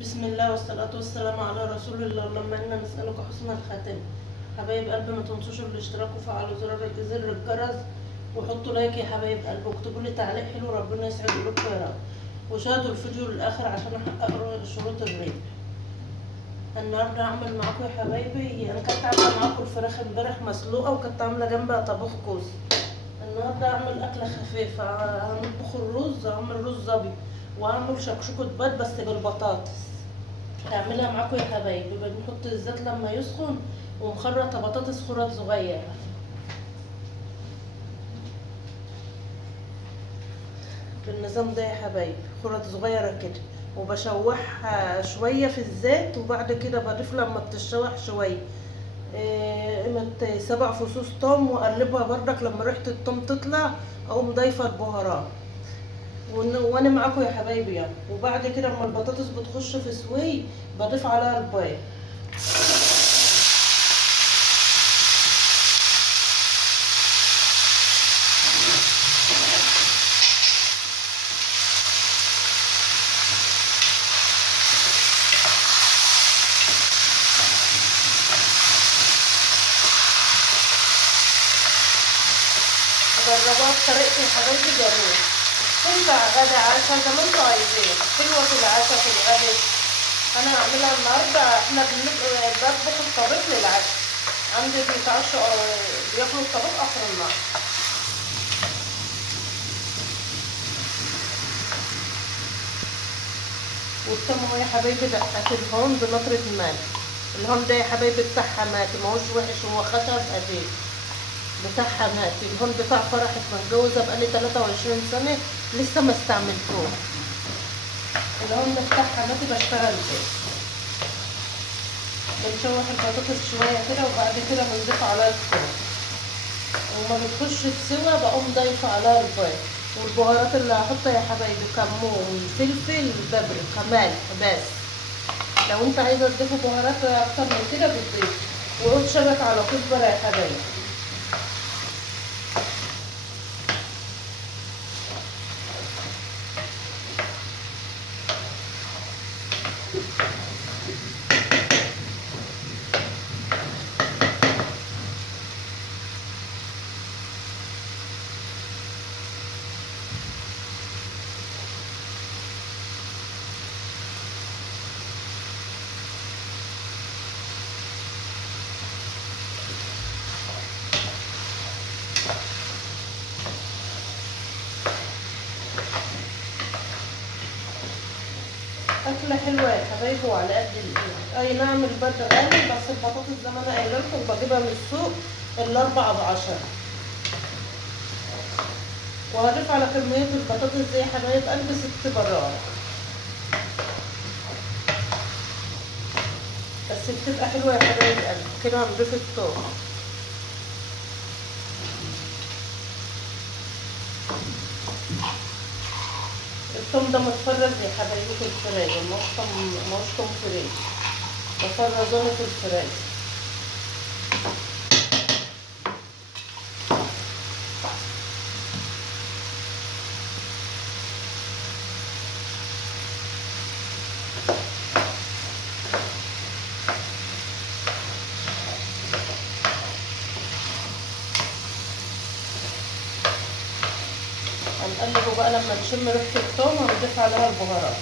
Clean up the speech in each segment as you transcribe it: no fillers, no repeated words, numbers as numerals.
بسم الله والصلاة والسلام على رسول الله. اللهم إنا نسألك حسن الخاتم. حبايب قلبي، ما تنسوش الاشتراك وفعلوا زر الجرس وحطوا لايك يا حبايب قلبي، واكتبوا لي تعليق حلو، ربنا يسعد قلوبكم يا رب. وشاهدوا الفيديو للآخر عشان أحقق شروط الربح. النهارده هعمل معاكم يا حبايبي، أنا كنت عاملة معاكم الفراخ امبارح مسلوقة، وكنت عاملة جنبها طبخ كوس. النهارده هعمل أكلة خفيفة، هنطبخ الرز، هعمل رز أبيض وهعمل شكشوكة بيض بس بالبطاطس. هعملها معاكم يا حبايبي. بنحط الزيت لما يسخن ومخرطة بطاطس خرط صغيرة بالنظام ده يا حبايبي، خرط صغيرة كده، وبشوحها شوية في الزيت، وبعد كده بضيف لما بتشوح شوية قيمة 7 فصوص توم، واقلبها بردك لما ريحة التوم تطلع اقوم ضايفة البهارات وانا معاكم يا حبايبي يعني. وبعد كده اما البطاطس بتخش في سوي بضيف عليها البيض. جربوها بطريقتي يا حبايبي، جربوها تنفع غدا عشاء زي ما انتوا عايزين، حلوة في العشاء في الغدا. انا هعملها النهارده، احنا بطبخ الطبيخ للعشاء، عندي بيتعشوا بياكلوا الطبيخ اخر النهار. والتوم اهو يا حبايبي دقت الهون بنطرة ملح. الهون ده يا حبايبي بتاعها ماتي، ماهوش وحش، هو خشب قديم بتاعها ماتي. الهون بتاع فرحة متجوزة بقالي 23 سنة لسه ما استعملتوه. الهون ده بتاعها ماتي بشتغل بيه. بنشوح البطاطس شوية كده، وبعد كده بنضيف عليها الثوم، وما بتخش بسوا بقوم ضايفة عليها البيض. والبهارات اللي هحطها يا حبايبي كمون، فلفل، بابريكا، ملح بس. لو انت عايزة تضيفوا بهارات اكتر من كده بتضيف. وعود شبت على كزبرة يا حبايبي. أكلة حلوة يا حبايبي وعلى قد الإيد. أي نعم البرد غالي، بس البطاطس زي ما أنا قايلة لكم بجيبها من السوق ال4 ب10. وهضيف على كمية البطاطس دي يا حبايب قلبي 6 براد، بس بتبقى حلوة يا حبايب قلبي. كده هنضيف الثوم. الثوم ده متفرز يا حبايبي في الفراخ، ماهوش توم فريش، بفرزونه في الفراخ. هنقلبه بقى لما نشم ريحة الثوم ونضيف عليها البهارات.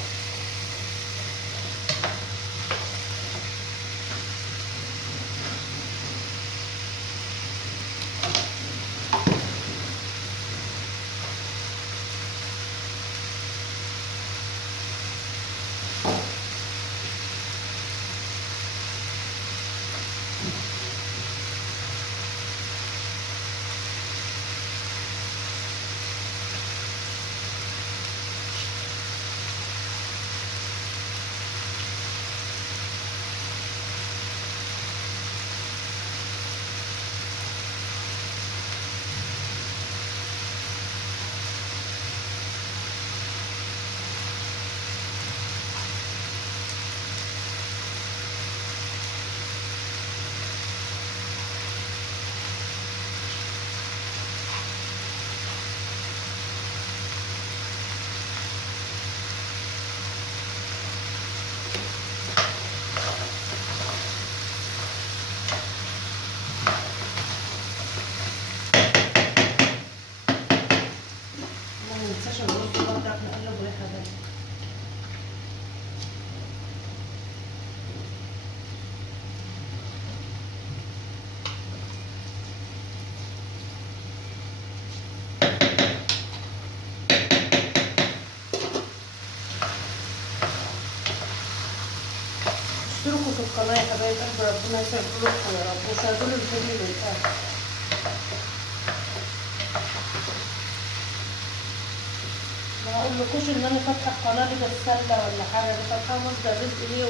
اشتركوا في القناة يا حبايب قلبي، ربنا يسعد قلوبكم يا رب، وشاهدوا لي الفيديو للآخر. ما اقولكوش ان انا فاتحه القناه دي بتسلى ولا حاجه، انا فاتحه مصدر رزق ليا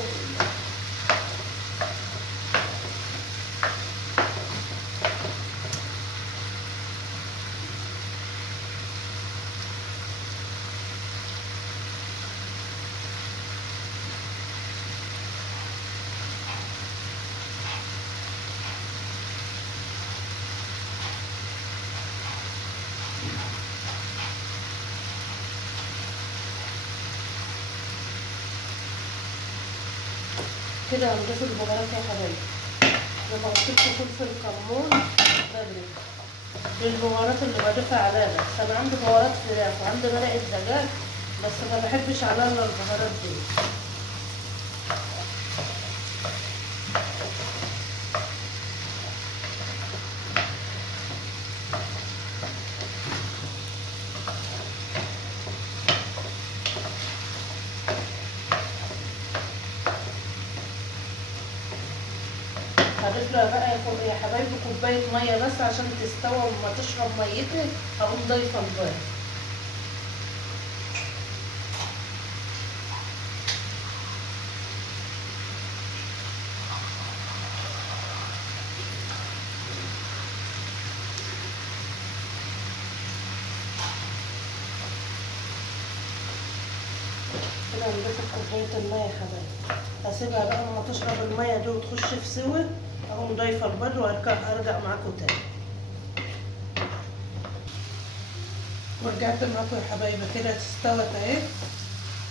كده. هنضيف البهارات يا حبايبي، زي ما قلت لكم فلفل كمون بابريكا، دي البهارات اللي بضيفها عليها. بس انا عندي بهارات فراخ وعندي مرقه دجاج، بس ما بحبش عليها الا البهارات دي. هضيف لها بقى يا حبايبي كوبايه ميه بس عشان تستوى، وما تشرب ميتها هقوم ضايفه البيض. كده نضيف كوبايه الميه يا حبايبي، هسيبها بقى لما تشرب الميه دي وتخش في سوى، اقوم ضايفه البيض وارجع معاكم تاني. ورجعت معاكم يا حبايبي، كده استوت اهي،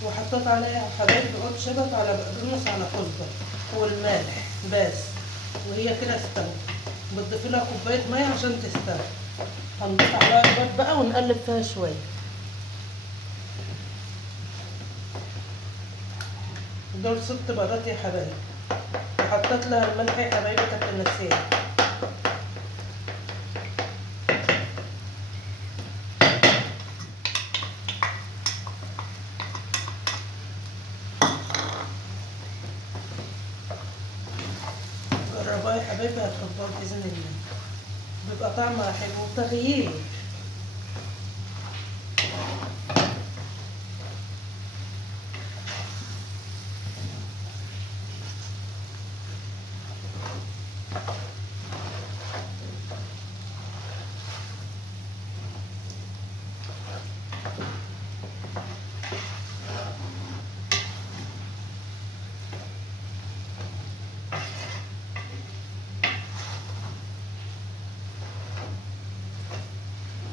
وحطيت عليها يا حبايبي عود شبت على بقدونس على كزبره والملح بس، وهي كده استوت. بتضيفي لها كوبايه ميه عشان تستوي. هنضيف عليها البيض بقى ونقلب فيها شويه. دول 6 بيضات يا حبايبي، وحطيت لها الملح يا حبايبي، كنت ناسيها. جربوها يا حبايبي هتحبوها باذن الله، بيبقى طعمها حلو وتغيير.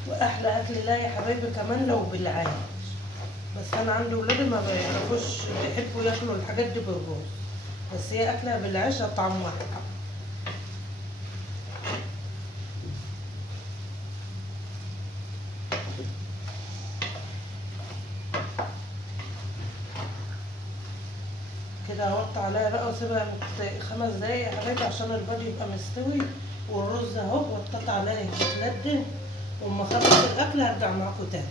واحلى اكل لا يا حبايبي كمان لو بالعيش، بس انا عندي ولادي ما بيعرفوش، بيحبوا ياكلوا الحاجات دي بالرز، بس هي اكلها بالعيش طعمها. كده هوطي عليها بقى واسيبها 5 دقايق يا حبايبي عشان البيض يبقى مستوي، والرز اهو وطيت عليه يتلدن، واما اخلص الاكل هرجع معاكم تاني.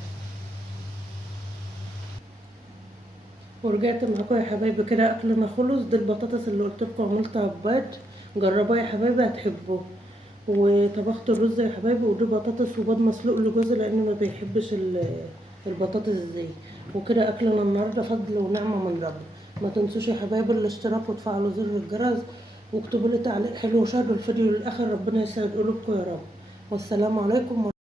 ورجعت معاكم يا حبايبي، كده اكلنا خلص. دي البطاطس اللي قلت لكم عملتها ببيض، جربوها يا حبايبي هتحبوه. وطبخت الرز يا حبايبي، ودي بطاطس وبيض مسلوق لجوزي لانه ما بيحبش البطاطس دي. وكده اكلنا النهارده فضل ونعمه من ربنا. ما تنسوش يا حبايبي الاشتراك وتفعلوا زر الجرس، واكتبوا لي تعليق حلو وشاهدوا الفيديو للاخر. ربنا يسعد قلوبكم يا رب، والسلام عليكم.